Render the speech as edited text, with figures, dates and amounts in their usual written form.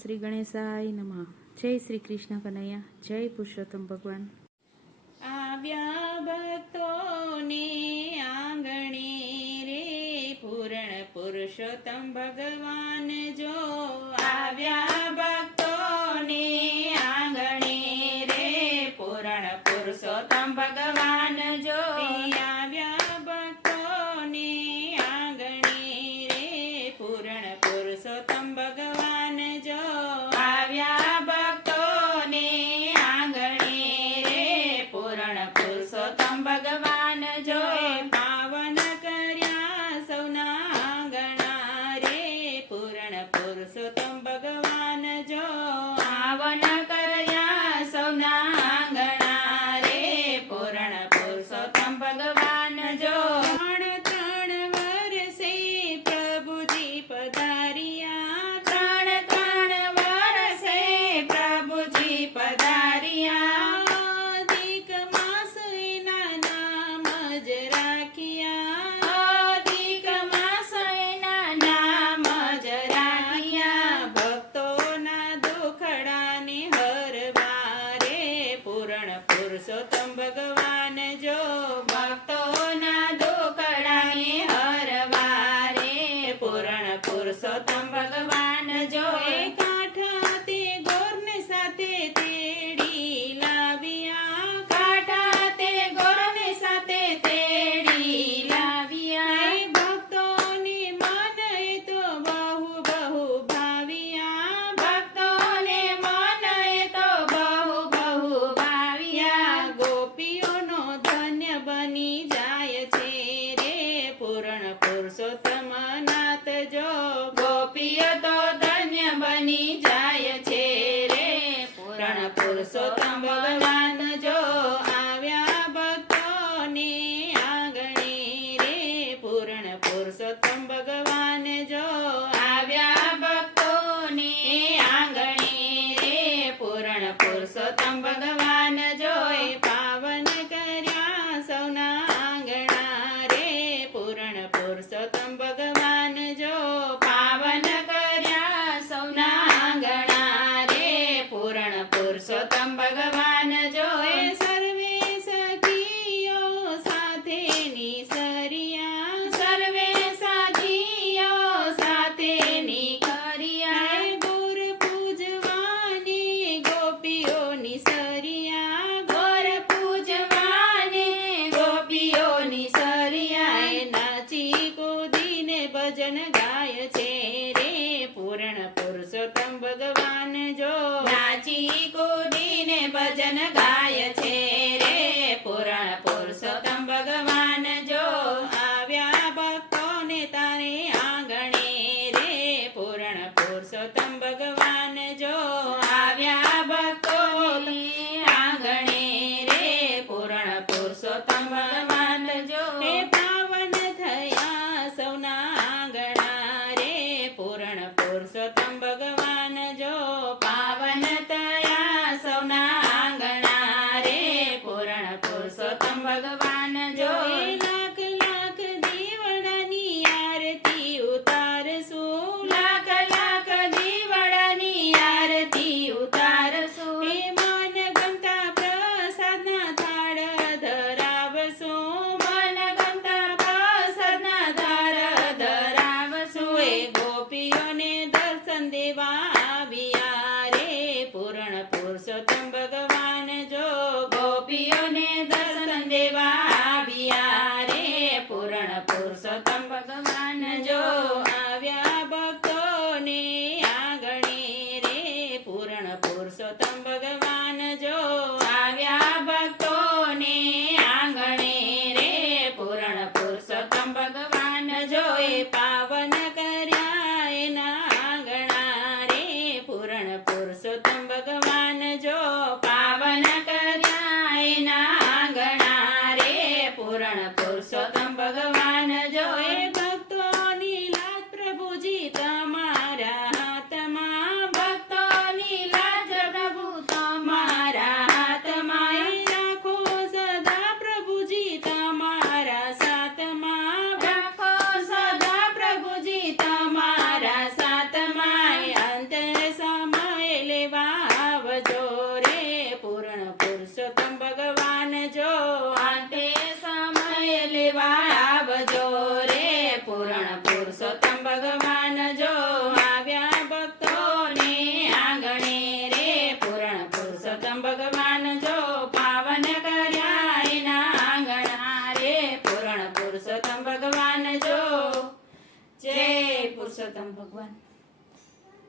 શ્રી ગણેશાય નમઃ. જય શ્રી કૃષ્ણ કનૈયા, જય પુરુષોત્તમ ભગવાન. આવ્યા ભક્તોને આંગણે રે પૂર્ણ પુરુષોત્તમ ભગવાન જો. આવ્યા ભક્તોને આંગણે રે પૂર્ણ પુરુષોત્તમ ભગવાન જો. આવ્યા ભક્તોને આંગણે રે પૂર્ણ પુરુષોત્તમ ભગવાન જો. આવ્યા ભક્તોને આંગણે રે પૂર્ણ પુરુષોત્તમ ભગવાન જો. પાવન કર્યા સૌના આંગણા રે પૂર્ણ પુરુષોત્તમ ભગવાન જો. પાવન કર્યા સૌના આંગણા રે પૂર્ણ પુરુષોત્તમ ભગવાન જો. ત્રણ વર્ષે પ્રભુજી પધાર્યા. ત્રણ વર્ષે પ્રભુજી પધાર્યા. અધિક માસ એના નામ જ રાખ્યા. અધિક માસ એના નામ જ રાખ્યા. ભક્તોના દુખડાને હરવા રે પૂર્ણ પુરુષોત્તમ ભગવાન જો. ભક્તોના દુખડાને હરવા રે પૂર્ણ પુરુષોત્તમ ભગવાન જો. કાંઠા તે ગોરને સાથે તેડી લાવ્યા. કાંઠા તે ગોરને સાથે તેડી લાવ્યા. ભક્તોને મન એ તો બહુ બહુ ભાવ્યા. ભક્તોને મન એ તો બહુ બહુ ભાવ્યા. ગોપીઓનો ધન્ય બની જાય છે રે પૂર્ણ પુરુષોત્તમ નાથ જો. ગોપીઓ તો ધન્ય બની જાય છે રે પૂર્ણ પુરુષોત્તમ ભગવાન જો. આવ્યા ભક્તોને આંગણે રે પૂર્ણ પુરુષોત્તમ ભગવાન જો. આવ્યા ભક્તોને આંગણે રે પૂર્ણ પુરુષોત્તમ ભગવાન જો. પાવન કર્યા સૌના આંગણા રે પૂર્ણ પુરુષોત્તમ ભગવાન જો. પાવન કર્યા સૌના આંગણા રે પૂર્ણ પુરુષોત્તમ ભગવાન જો. સર્વે સખીઓ સાથે નિસર્યા. સર્વે સખીઓ સાથે નિકર્યા. ગોર પૂજવાની ગોપીઓ નિસર્યા. ગોર પૂજવાની ગોપીઓ નિસર્યા. નાચી કૂદીને ભજન ગાય છે રે પૂર્ણ પુરુષોત્તમ ભગવાન જો. નાચી કૂદીને ભજન ગાય છે રે પૂર્ણ પુરુષોત્તમ ભગવાન જો. આવ્યા ભક્તોને તારે આંગણે રે પૂર્ણ પુરુષોત્તમ ભગવાન જો. આવ્યા ભક્તોને આંગણે રે પૂર્ણ પુરુષોત્તમ ભગવાન જો. પાવન થયા સૌના આંગણા રે પૂર્ણ પુરુષોત્તમ ભગવાન જો. પાવન થયા સૌના આંગણા રે પૂર્ણ પુરુષોત્તમ ભગવાન જો. લાખ લાખ દીવડાની આરતી ઉતારશું. લાખ લાખ દીવડાની આરતી ઉતારશું. મન ગમતા પ્રસાદના થાળ ધરાવશું. મન ગમતા પ્રસાદના થાળ ધરાવશું. ગોપીઓને દર્શન દેવા આવ્યા રે પૂર્ણ પુરુષોત્તમ ભગવાન જો. ગોપીઓને દર્શન દેવા આવ્યા રે પૂર્ણ પુરુષોત્તમ ભગવાન જો. આવ્યા ભક્તોને આંગણે રે પૂર્ણ પુરુષોત્તમ ભગવાન જો. આવ્યા ભક્તોને આંગણે રે પૂર્ણ પુરુષોત્તમ ભગવાન જો. પાવન કર્યા એના આંગણા રે પૂર્ણ પુરુષોત્તમ ભગવાન જો. પાવન કર્યા એના આંગણા ભગવાન